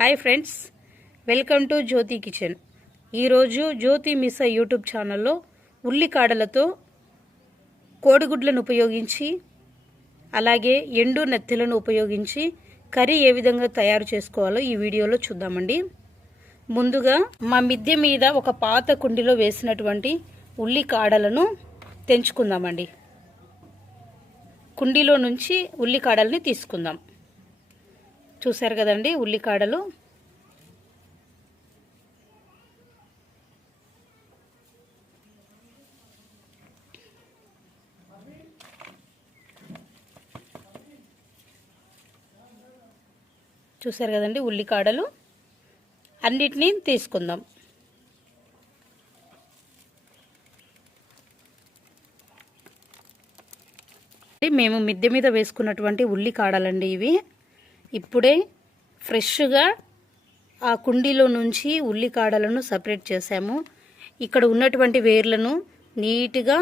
Hi friends, welcome to Jyothi kitchen. ఈరోజు Jyothi miss YouTube ఛానల్లో ఉల్లికాడలతో కోడిగుడ్లను ఉపయోగించి అలాగే ఎండు నెత్తెలను ఉపయోగించి కర్రీ ఏ విధంగా తయారు చేసుకోవాలో ఈ వీడియోలో చూద్దామండి. ముందుగా మా మిద్దె మీద ఒక పాత కుండీలో వేసినటువంటి ఉల్లికాడలను తెంచుకుందామండి. కుండీలో నుంచి ఉల్లికాడల్ని తీసుకుందాం. చూసారు కదండి ఉల్లికాడలు. చూసారు కదండి ఉల్లికాడలు అన్నిటినీ తీసుకుందాం. మేము మిద్దె మీద వేసుకున్నటువంటి ఉల్లికాడలండి ఇవి. ఇప్పుడే ఫ్రెష్గా ఆ కుండీలో నుంచి ఉల్లికాడలను సపరేట్ చేసాము. ఇక్కడ ఉన్నటువంటి వేర్లను నీట్గా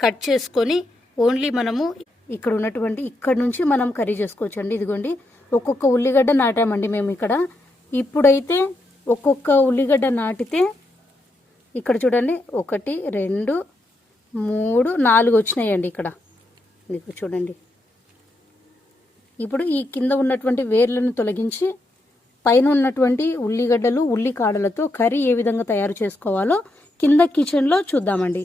కట్ చేసుకొని ఓన్లీ మనము ఇక్కడ నుంచి మనం కర్రీ చేసుకోవచ్చు అండి. ఇదిగోండి ఒక్కొక్క ఉల్లిగడ్డ నాటామండి మేము ఇక్కడ. ఇప్పుడైతే ఒక్కొక్క ఉల్లిగడ్డ నాటితే ఇక్కడ చూడండి 1 2 3 4 వచ్చినాయండి ఇక్కడ. మీకు చూడండి. ఇప్పుడు ఈ కింద ఉన్నటువంటి వేర్లను తొలగించి పైన ఉన్నటువంటి ఉల్లిగడ్డలు ఉల్లికాడలతో కర్రీ ఏ విధంగా తయారు చేసుకోవాలో కింద కిచెన్లో చూద్దామండి.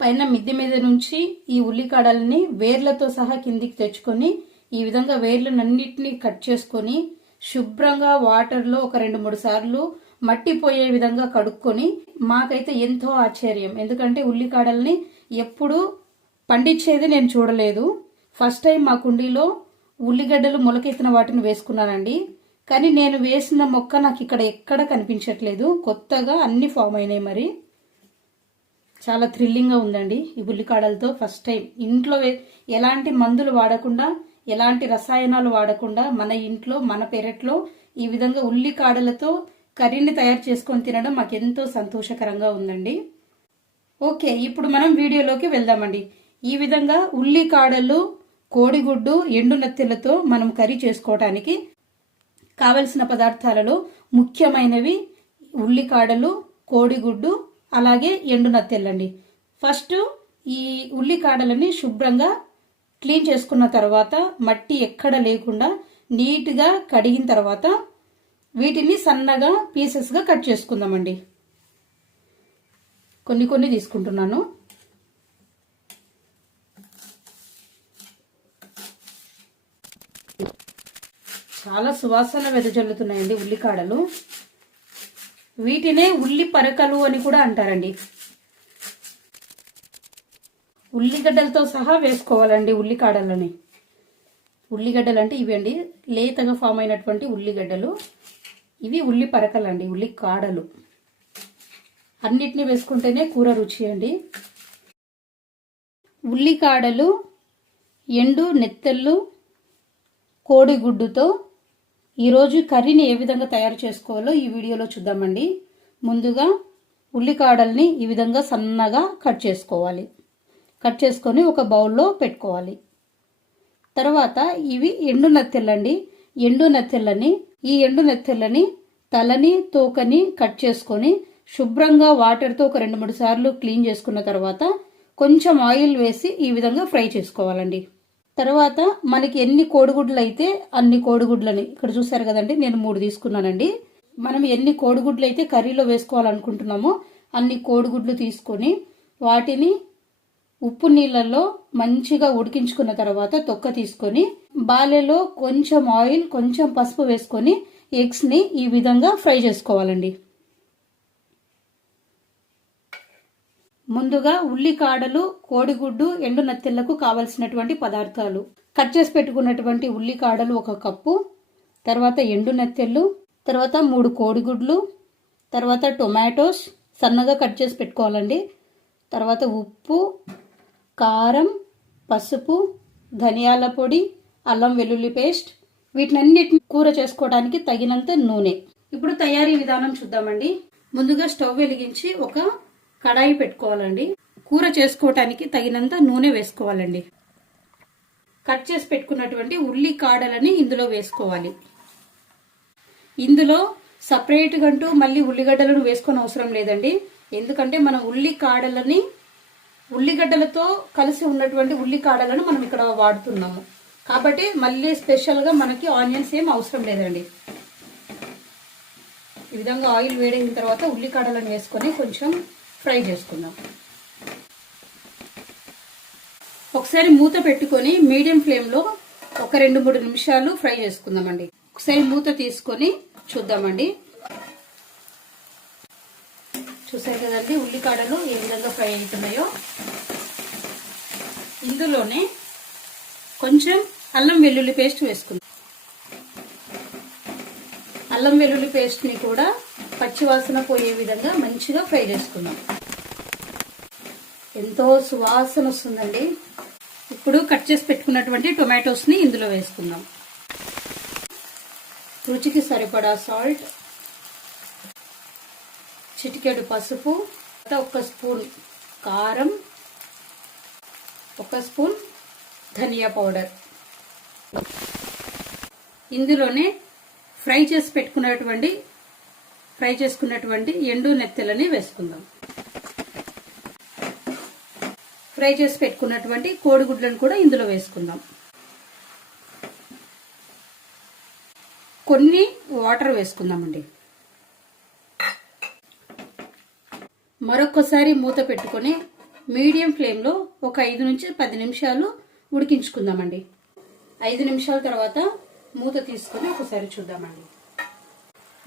పైన మిద్దె మీద నుంచి ఈ ఉల్లికాడల్ని వేర్లతో సహా కిందికి తెచ్చుకొని ఈ విధంగా వేర్లనన్నిటినీ కట్ చేసుకొని శుభ్రంగా వాటర్లో ఒక 2-3 సార్లు మట్టి పోయే విధంగా కడుక్కొని, మాకైతే ఎంతో ఆశ్చర్యం. ఎందుకంటే ఉల్లికాడల్ని ఎప్పుడు పండించేది నేను చూడలేదు. ఫస్ట్ టైం మా కుండీలో ఉల్లిగడ్డలు మొలకెత్తిన వాటిని వేసుకున్నానండి. కానీ నేను వేసిన మొక్క నాకు ఇక్కడ ఎక్కడ కనిపించట్లేదు. కొత్తగా అన్ని ఫామ్ అయినాయి. మరి చాలా థ్రిల్లింగ్గా ఉందండి ఈ ఉల్లికాడలతో. ఫస్ట్ టైం ఇంట్లో ఎలాంటి మందులు వాడకుండా, ఎలాంటి రసాయనాలు వాడకుండా మన ఇంట్లో మన పెరట్లో ఈ విధంగా ఉల్లికాడలతో కర్రీని తయారు చేసుకొని తినడం మాకు ఎంతో సంతోషకరంగా ఉందండి. ఓకే, ఇప్పుడు మనం వీడియోలోకి వెళ్దామండి. ఈ విధంగా ఉల్లికాడలు, కోడిగుడ్డు, ఎండు నెత్తెలతో మనం కర్రీ చేసుకోవడానికి కావలసిన పదార్థాలలో ముఖ్యమైనవి ఉల్లికాడలు, కోడిగుడ్డు, అలాగే ఎండు నెత్తెలండి. ఫస్ట్ ఈ ఉల్లికాడలని శుభ్రంగా క్లీన్ చేసుకున్న తర్వాత మట్టి ఎక్కడ లేకుండా నీట్గా కడిగిన తర్వాత వీటిని సన్నగా పీసెస్గా కట్ చేసుకుందామండి. కొన్ని తీసుకుంటున్నాను. చాలా సువాసన వెదజల్లుతున్నాయండి ఉల్లికాడలు. వీటినే ఉల్లి పరకలు అని కూడా అంటారండి. ఉల్లిగడ్డలతో సహా వేసుకోవాలండి ఉల్లికాడలని. ఉల్లిగడ్డలు అంటే ఇవి అండి, లేతగా ఫామ్ అయినటువంటి ఉల్లిగడ్డలు. ఇవి ఉల్లి పరకలండి, ఉల్లికాడలు. అన్నిటినీ వేసుకుంటేనే కూర రుచి అండి. ఉల్లికాడలు, ఎండు నెత్తెళ్ళు, కోడిగుడ్డుతో ఈరోజు కర్రీని ఏ విధంగా తయారు చేసుకోవాలో ఈ వీడియోలో చూద్దామండి. ముందుగా ఉల్లికాడల్ని ఈ విధంగా సన్నగా కట్ చేసుకోవాలి. కట్ చేసుకొని ఒక బౌల్లో పెట్టుకోవాలి. తర్వాత ఇవి ఎండు నెత్తెళ్ళండి. ఈ ఎండు నెత్తెళ్ళని తలని, తోకని కట్ చేసుకొని శుభ్రంగా వాటర్తో ఒక 2-3 సార్లు క్లీన్ చేసుకున్న తర్వాత కొంచెం ఆయిల్ వేసి ఈ విధంగా ఫ్రై చేసుకోవాలండి. తర్వాత మనకి ఎన్ని కోడిగుడ్లు అయితే అన్ని కోడిగుడ్లని, ఇక్కడ చూసారు కదండి, నేను 3 తీసుకున్నానండి. మనం ఎన్ని కోడిగుడ్లు అయితే కర్రీలో వేసుకోవాలనుకుంటున్నామో అన్ని కోడిగుడ్లు తీసుకొని వాటిని ఉప్పు నీళ్ళల్లో మంచిగా ఉడికించుకున్న తర్వాత తొక్క తీసుకొని బాలెలో కొంచెం ఆయిల్, కొంచెం పసుపు వేసుకొని ఎగ్స్ని ఈ విధంగా ఫ్రై చేసుకోవాలండి. ముందుగా ఉల్లికాడలు, కోడిగుడ్డు, ఎండు నెత్తెళ్లకు కావలసినటువంటి పదార్థాలు: కట్ చేసి పెట్టుకున్నటువంటి ఉల్లికాడలు 1 కప్పు, తర్వాత ఎండు నెత్తెళ్ళు, తర్వాత 3 కోడిగుడ్లు, తర్వాత టొమాటోస్ సన్నగా కట్ చేసి పెట్టుకోవాలండి. తర్వాత ఉప్పు, కారం, పసుపు, ధనియాల పొడి, అల్లం వెల్లుల్లి పేస్ట్, వీటినన్నిటిని కూర చేసుకోవడానికి తగినంత నూనె. ఇప్పుడు తయారీ విధానం చూద్దామండి. ముందుగా స్టవ్ వెలిగించి ఒక కడాయి పెట్టుకోవాలండి. కూర చేసుకోవటానికి తగినంత నూనె వేసుకోవాలండి. కట్ చేసి పెట్టుకున్నటువంటి ఉల్లికాడలని ఇందులో వేసుకోవాలి. ఇందులో సపరేట్గా అంటూ మళ్ళీ ఉల్లిగడ్డలను వేసుకొని అవసరం లేదండి. ఎందుకంటే మనం ఉల్లిగడ్డలతో కలిసి ఉన్నటువంటి ఉల్లికాడలను మనం ఇక్కడ వాడుతున్నాము కాబట్టి మళ్ళీ స్పెషల్గా మనకి ఆనియన్స్ ఏం అవసరం లేదండి. ఈ విధంగా ఆయిల్ వేడైన తర్వాత ఉల్లికాడలను వేసుకొని కొంచెం ఫ్రై చేసుకుందాం. ఒకసారి మూత పెట్టుకొని మీడియం ఫ్లేమ్లో ఒక 2-3 నిమిషాలు ఫ్రై చేసుకుందామండి. ఒకసారి మూత తీసుకొని చూద్దామండి. చూసారు కదండి ఉల్లికాడలు ఏ విధంగా ఫ్రై అవుతున్నాయో. ఇందులోనే కొంచెం అల్లం వెల్లుల్లి పేస్ట్ వేసుకుందాం. అల్లం వెల్లుల్లి పేస్ట్ని కూడా పచ్చివాసన పోయే విధంగా మంచిగా ఫ్రై చేసుకుందాం. ఎంతో సువాసన వస్తుందండి. ఇప్పుడు కట్ చేసి పెట్టుకున్నటువంటి టొమాటోస్ని ఇందులో వేసుకుందాం. రుచికి సరిపడా సాల్ట్, చిటికెడు పసుపు, 1 స్పూన్ కారం, 1 స్పూన్ ధనియా పౌడర్. ఇందులోనే ఫ్రై చేసుకున్నటువంటి ఎండు నెత్తెలని వేసుకుందాం. ఫ్రై చేసి పెట్టుకున్నటువంటి కోడిగుడ్లను కూడా ఇందులో వేసుకుందాం. కొన్ని వాటర్ వేసుకుందామండి. మరొకసారి మూత పెట్టుకొని మీడియం ఫ్లేమ్లో ఒక 5 నుంచి 10 నిమిషాలు ఉడికించుకుందామండి. 5 నిమిషాల తర్వాత మూత తీసుకొని ఒకసారి చూద్దామండి.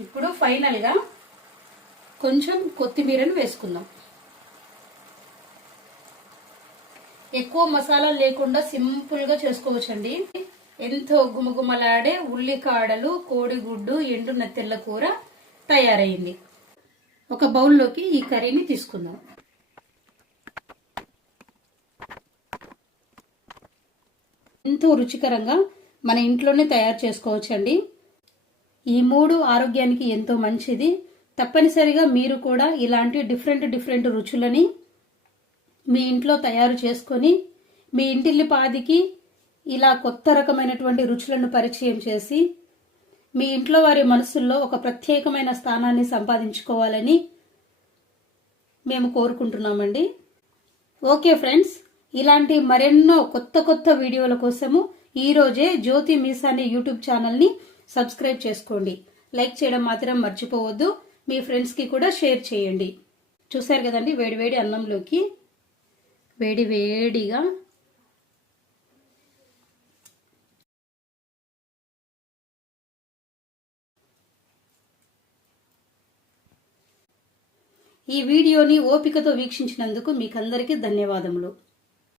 ఇప్పుడు ఫైనల్గా కొంచెం కొత్తిమీరను వేసుకుందాం. ఎక్కువ మసాలా లేకుండా సింపుల్గా చేసుకోవచ్చండి. ఎంతో గుమగుమలాడే ఉల్లికాడలు, కోడిగుడ్డు, ఎండు నెత్తెళ్ల కూర తయారైంది. ఒక బౌల్లోకి ఈ కర్రీని తీసుకుందాం. ఎంతో రుచికరంగా మన ఇంట్లోనే తయారు చేసుకోవచ్చండి. ఈ 3 ఆరోగ్యానికి ఎంతో మంచిది. తప్పనిసరిగా మీరు కూడా ఇలాంటి డిఫరెంట్ రుచులని మీ ఇంట్లో తయారు చేసుకొని మీ ఇంటిల్లిపాదికి ఇలా కొత్త రకమైనటువంటి రుచులను పరిచయం చేసి మీ ఇంట్లో వారి మనసుల్లో ఒక ప్రత్యేకమైన స్థానాన్ని సంపాదించుకోవాలని మేము కోరుకుంటున్నామండి. ఓకే ఫ్రెండ్స్, ఇలాంటి మరెన్నో కొత్త వీడియోల కోసము ఈరోజే జ్యోతి మీసాని యూట్యూబ్ ఛానల్ని సబ్స్క్రైబ్ చేసుకోండి. లైక్ చేయడం మాత్రం మర్చిపోవద్దు. మీ ఫ్రెండ్స్కి కూడా షేర్ చేయండి. చూసారు కదండి వేడివేడి అన్నంలోకి వేడిగా ఈ వీడియోని ఓపికతో వీక్షించినందుకు మీకందరికీ ధన్యవాదములు.